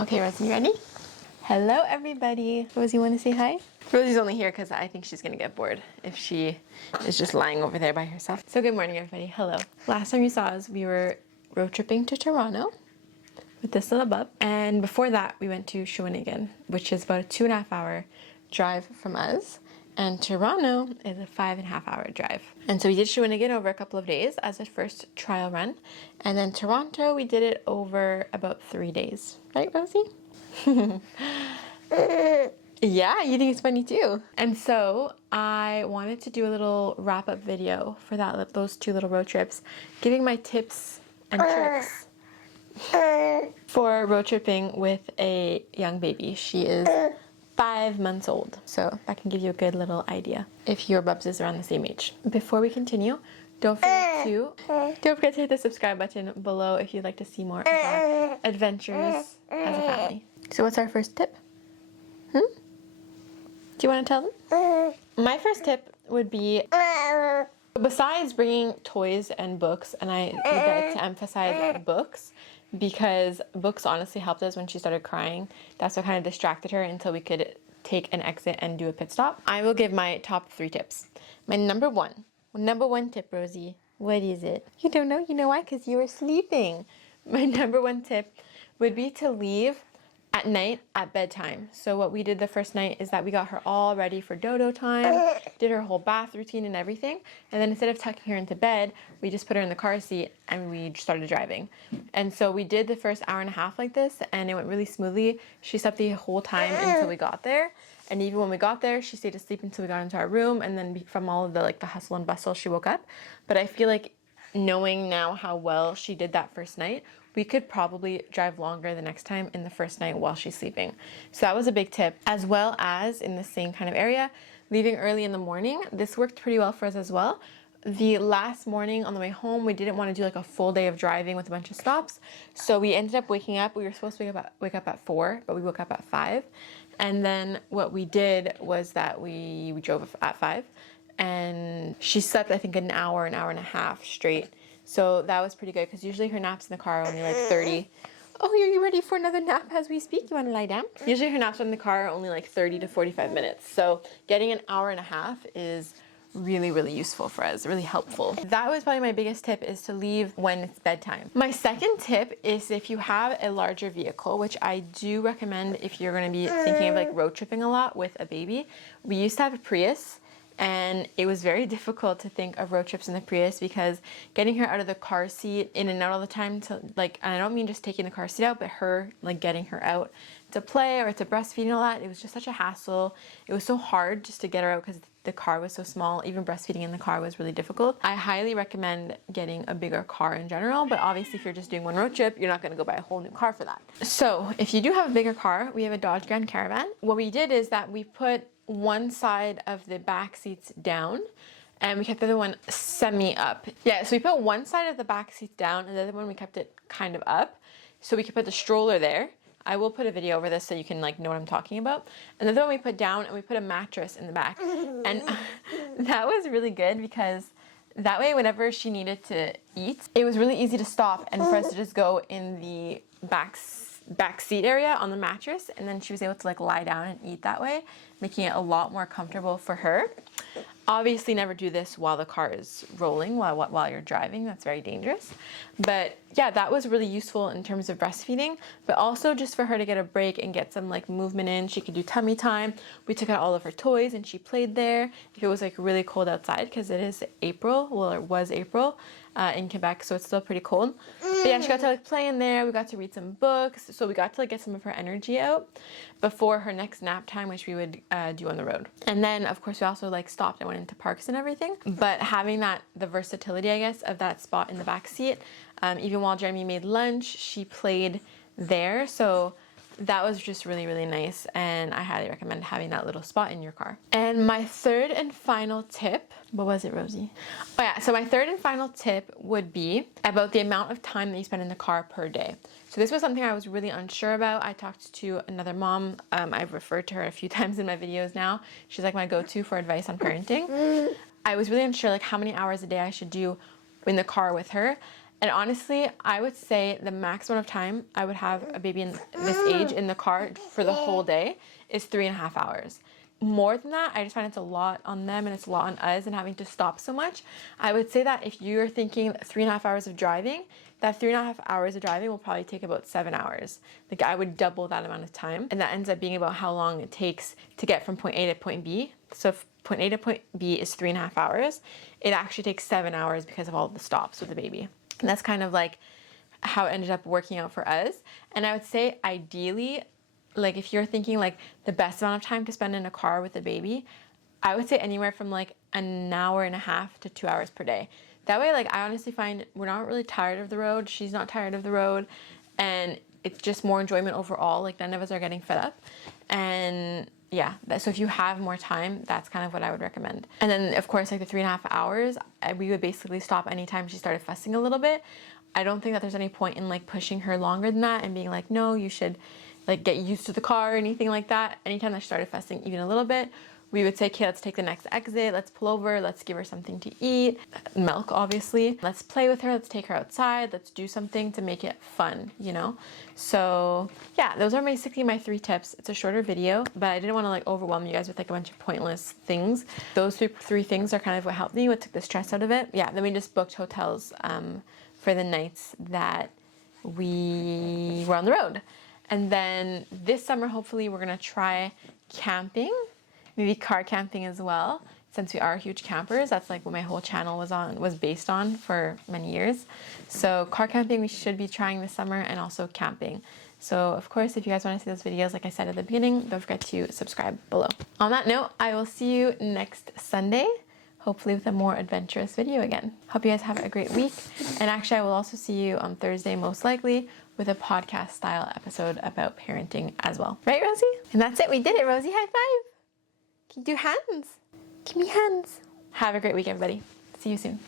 Okay, Rosie, you ready? Hello, everybody. Rosie, want to say hi? Rosie's only here because I think she's going to get bored if she is just lying over there by herself. So good morning, everybody. Hello. Last time you saw us, we were road tripping to Toronto with this little bub. And before that, we went to Shawinigan, which is about a 2.5 hour drive from us. And Toronto is a 5.5 hour drive. And so we did Shawinigan over a couple of days as a first trial run. And then Toronto, we did it over about 3 days. Right, Rosie? Yeah, you think it's funny too. And so I wanted to do a little wrap-up video for those 2 little road trips, giving my tips and tricks for road tripping with a young baby. She is 5 months old, so that can give you a good little idea if your bubs is around the same age. Before we continue, don't forget to hit the subscribe button below if you'd like to see more of our adventures as a family. So what's our first tip? Do you want to tell them? My first tip would be, besides bringing toys and books, and I would like to emphasize books, because books honestly helped us when she started crying. That's what kind of distracted her until we could take an exit and do a pit stop. I will give my top 3 tips. My number one tip, Rosie. What is it? You don't know? You know why? Because you were sleeping. My number 1 tip would be to leave at night at bedtime. So what we did the first night is that we got her all ready for dodo time, did her whole bath routine and everything, and then instead of tucking her into bed, we just put her in the car seat and we started driving. And so we did the first hour and a half like this, and it went really smoothly. She slept the whole time until we got there, and even when we got there, she stayed asleep until we got into our room, and then from all of the hustle and bustle, she woke up. But I feel like, knowing now how well she did that first night, we could probably drive longer the next time in the first night while she's sleeping. So that was a big tip. As well as, in the same kind of area, leaving early in the morning. This worked pretty well for us as well. The last morning on the way home, we didn't want to do a full day of driving with a bunch of stops. So we ended up waking up. We were supposed to wake up at 4, but we woke up at 5. And then what we did was that we drove at 5. And she slept, I think, an hour and a half straight. So that was pretty good, because usually her naps in the car are only 30. Oh, are you ready for another nap as we speak? You want to lie down? Usually her naps in the car are only 30 to 45 minutes. So getting an hour and a half is really, really useful for us, really helpful. That was probably my biggest tip, is to leave when it's bedtime. My second tip is, if you have a larger vehicle, which I do recommend if you're going to be thinking of road tripping a lot with a baby. We used to have a Prius, and it was very difficult to think of road trips in the Prius, because getting her out of the car seat in and out all the time to and I don't mean just taking the car seat out, but her getting her out to play or to breastfeed and all that, it was just such a hassle. It was so hard just to get her out because the car was so small. Even breastfeeding in the car was really difficult. I highly recommend getting a bigger car in general, but obviously if you're just doing one road trip, you're not going to go buy a whole new car for that. So if you do have a bigger car, we have a Dodge Grand Caravan. What we did is that we put one side of the back seats down, and we kept the other one semi-up. Yeah, so we put one side of the back seats down, and the other one we kept it kind of up, so we could put the stroller there. I will put a video over this so you can know what I'm talking about. And the other one we put down, and we put a mattress in the back. And that was really good, because that way whenever she needed to eat, it was really easy to stop and for us to just go in the back seat area on the mattress, and then she was able to lie down and eat that way, making it a lot more comfortable for her. Obviously never do this while the car is rolling, while you're driving. That's very dangerous. But yeah, that was really useful in terms of breastfeeding, but also just for her to get a break and get some movement in. She could do tummy time. We took out all of her toys and she played there. If it was really cold outside, because it is April, well, it was April in Quebec, so it's still pretty cold. But yeah, she got to play in there. We got to read some books, so we got to get some of her energy out before her next nap time, which we would do on the road. And then of course we also stopped and went into parks and everything. But having the versatility, I guess, of that spot in the back seat, even while Jeremy made lunch, she played there. So that was just really, really nice, and I highly recommend having that little spot in your car. And my third and final tip, what was it, Rosie? Oh yeah, so my third and final tip would be about the amount of time that you spend in the car per day. So this was something I was really unsure about. I talked to another mom. I've referred to her a few times in my videos now. She's my go-to for advice on parenting. I was really unsure how many hours a day I should do in the car with her. And honestly, I would say the maximum of time I would have a baby in this age in the car for the whole day is 3.5 hours. More than that, I just find it's a lot on them and it's a lot on us and having to stop so much. I would say that if you're thinking 3.5 hours of driving, that 3.5 hours of driving will probably take about 7 hours. Like I would double that amount of time, and that ends up being about how long it takes to get from point A to point B. So if point A to point B is 3.5 hours, it actually takes 7 hours because of all the stops with the baby. And that's kind of like how it ended up working out for us. And I would say ideally, like if you're thinking like the best amount of time to spend in a car with a baby, I would say anywhere from like an hour and a half to 2 hours per day. That way, like I honestly find we're not really tired of the road. She's not tired of the road, and it's just more enjoyment overall. Like none of us are getting fed up. And yeah, so if you have more time, that's kind of what I would recommend. And then of course, like the 3.5 hours, we would basically stop anytime she started fussing a little bit. I don't think that there's any point in like pushing her longer than that and being like, no, you should like get used to the car or anything like that. Anytime that she started fussing even a little bit, we would say, okay, let's take the next exit, let's pull over, let's give her something to eat, milk obviously, let's play with her, let's take her outside, let's do something to make it fun, you know? So yeah, those are basically my 3 tips. It's a shorter video, but I didn't want to like overwhelm you guys with like a bunch of pointless things. Those three things are kind of what helped me, what took the stress out of it. Yeah, then we just booked hotels for the nights that we were on the road. And then this summer, hopefully we're gonna try camping, maybe car camping as well, since we are huge campers. That's like what my whole channel was based on for many years. So car camping we should be trying this summer, and also camping. So of course, if you guys want to see those videos, like I said at the beginning, don't forget to subscribe below. On that note, I will see you next Sunday, hopefully with a more adventurous video again. Hope you guys have a great week. And actually, I will also see you on Thursday, most likely, with a podcast style episode about parenting as well. Right, Rosie? And that's it. We did it, Rosie. High five. Can you do hands? Give me hands. Have a great week, everybody. See you soon.